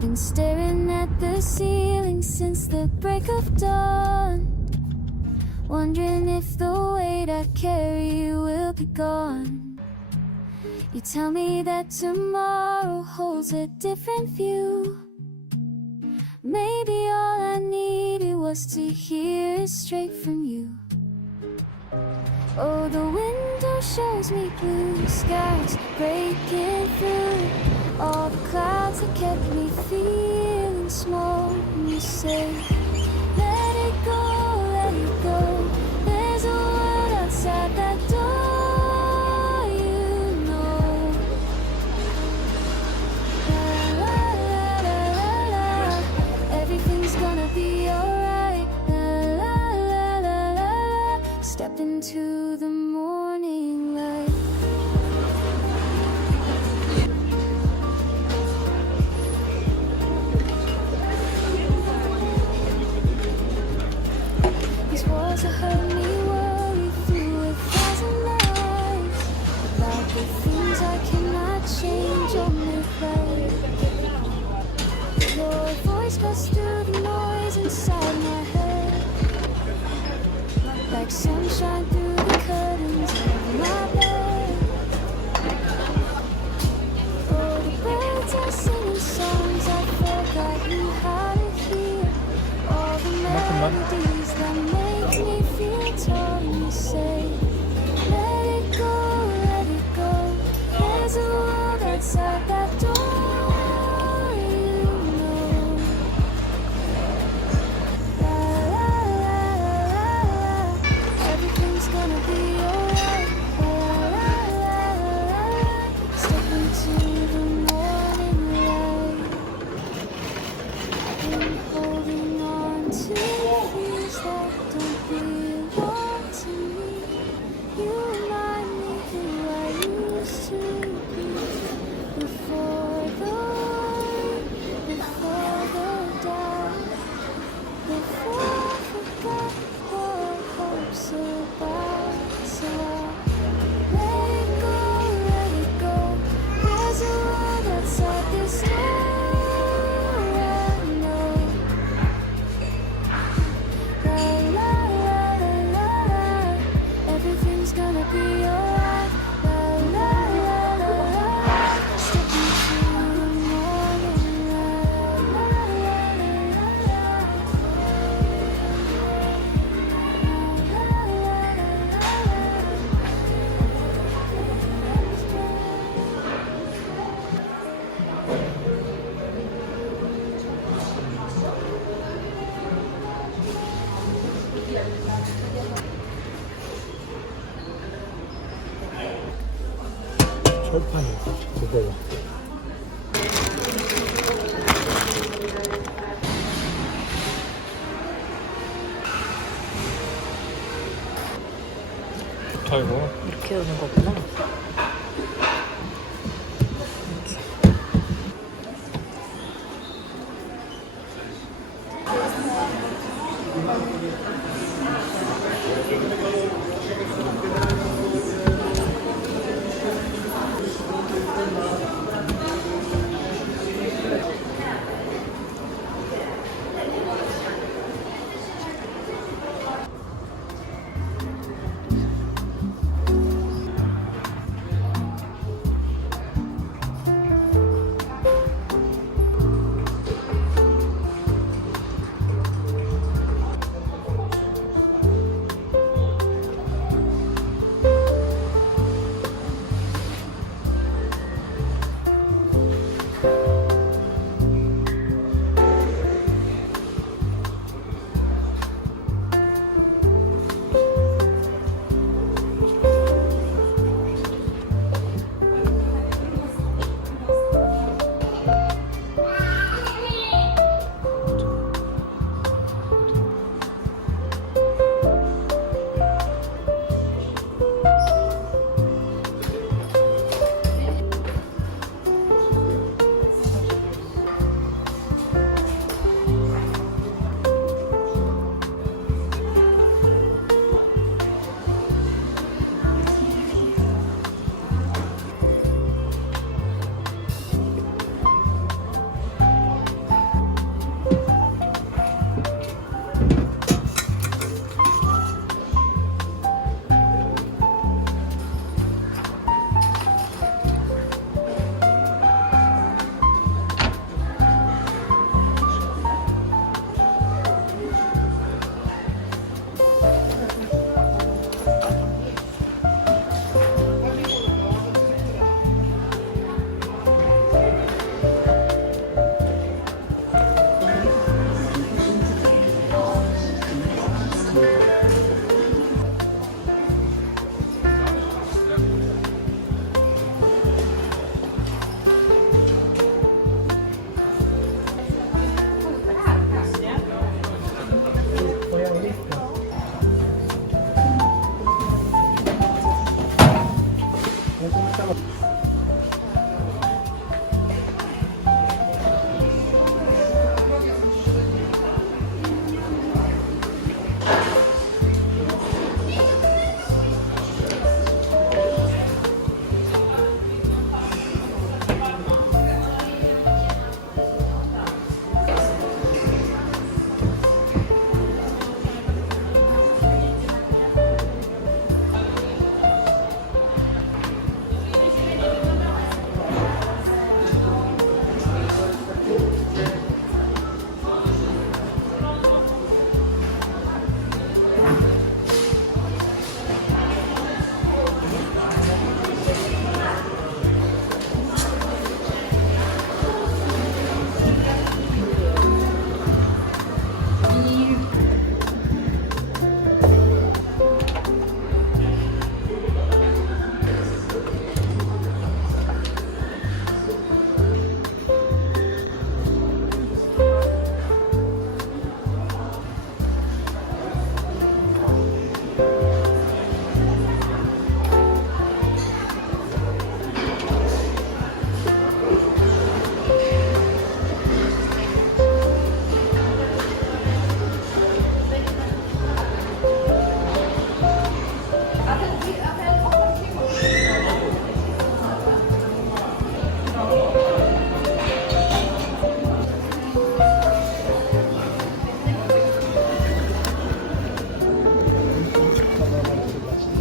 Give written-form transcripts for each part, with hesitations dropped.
Been staring at the ceiling since the break of dawn, wondering if the weight I carry will be gone. You tell me that tomorrow holds a different view. Maybe all I needed was to hear it straight from you. Oh, the window shows me blue skies breaking through all the clouds that kept me feeling small. And you say, let it go, let it go. There's a world outside that door, you know. La la la la la la, everything's gonna be alright. La la la la la la, step into the morning light. These walls that hurt me worry through 1,000 lies about the things I cannot change or make right. Your voice cuts through the noise inside my head, like sunshine through the curtains of my bed. Oh, the birds are singing songs I forgot you how to hear. All the melodies that make me feel tall. And you say, let it go, let it go. There's a world outside that door, you know. La la la la la, everything's gonna be alright. La la la la la, step into the morning light. I'm holding on to things that don't belong to me. You remind me who I used to be before the doubt, before I forgot what hope's about. So let it go, let it go. There's a world outside this door, I know. La la la la la la, everything's gonna be alright. La la la la la la, step into the morning light. La la la la la, la la 철판이 무거워. 좋다 이거. 이렇게 오는 거구나.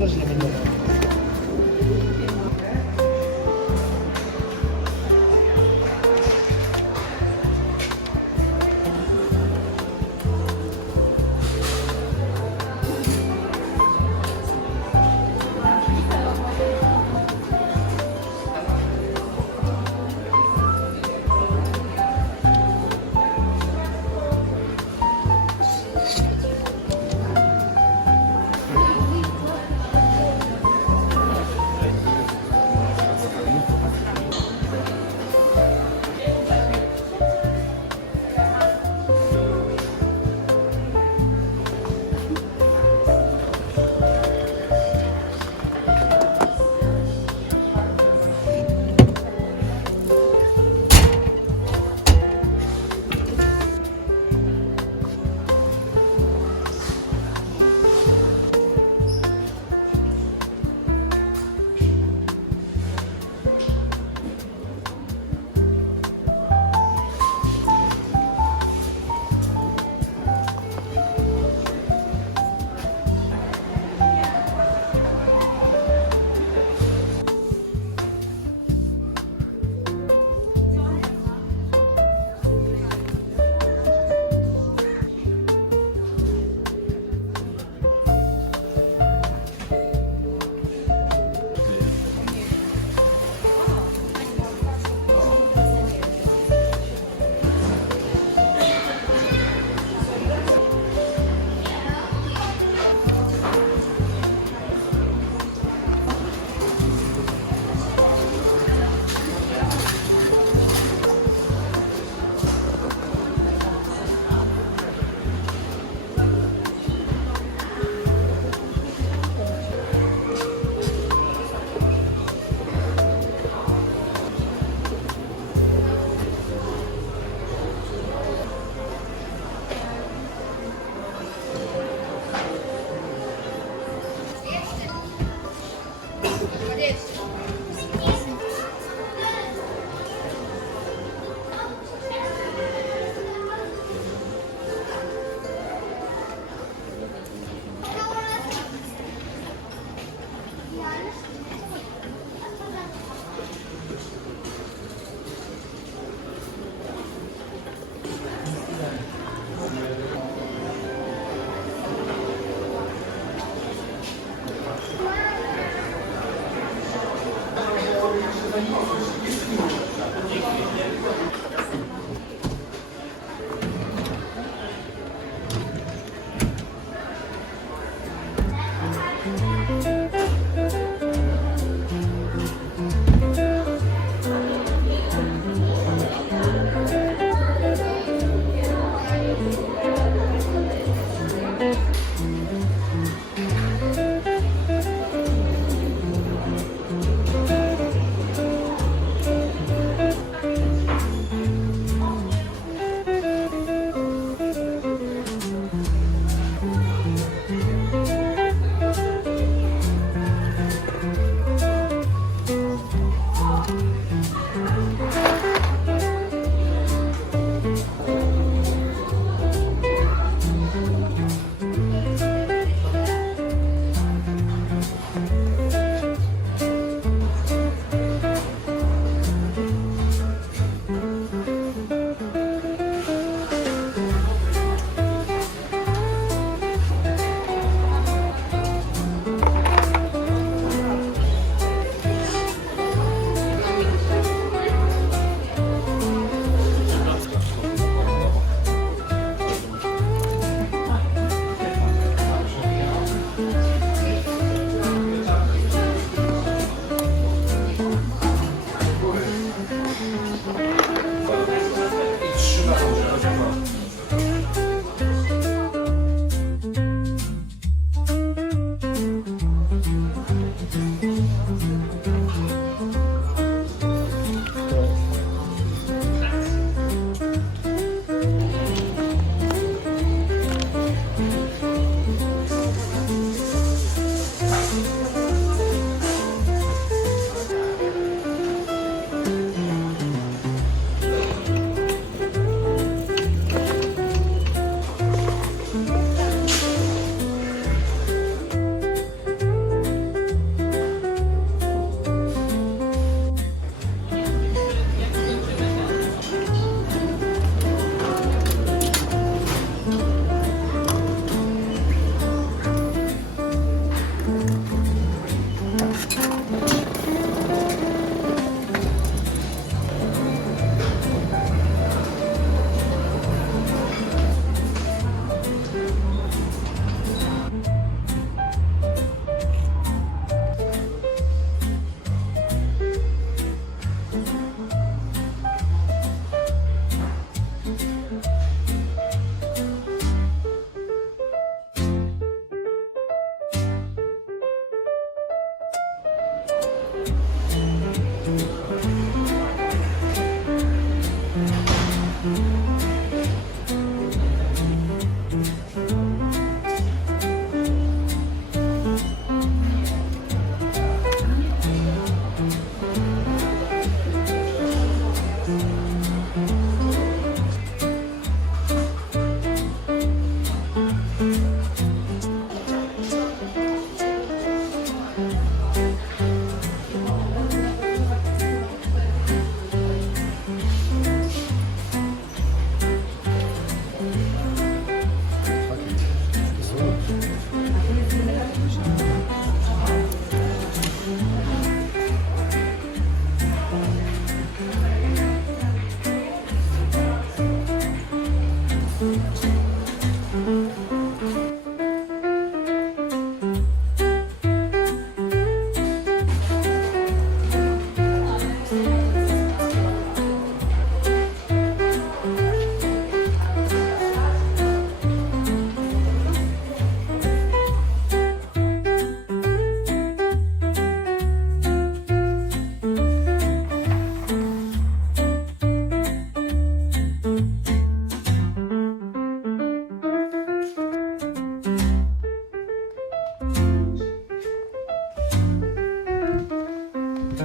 진짜 재밌네.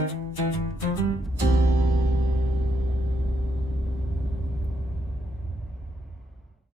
Thank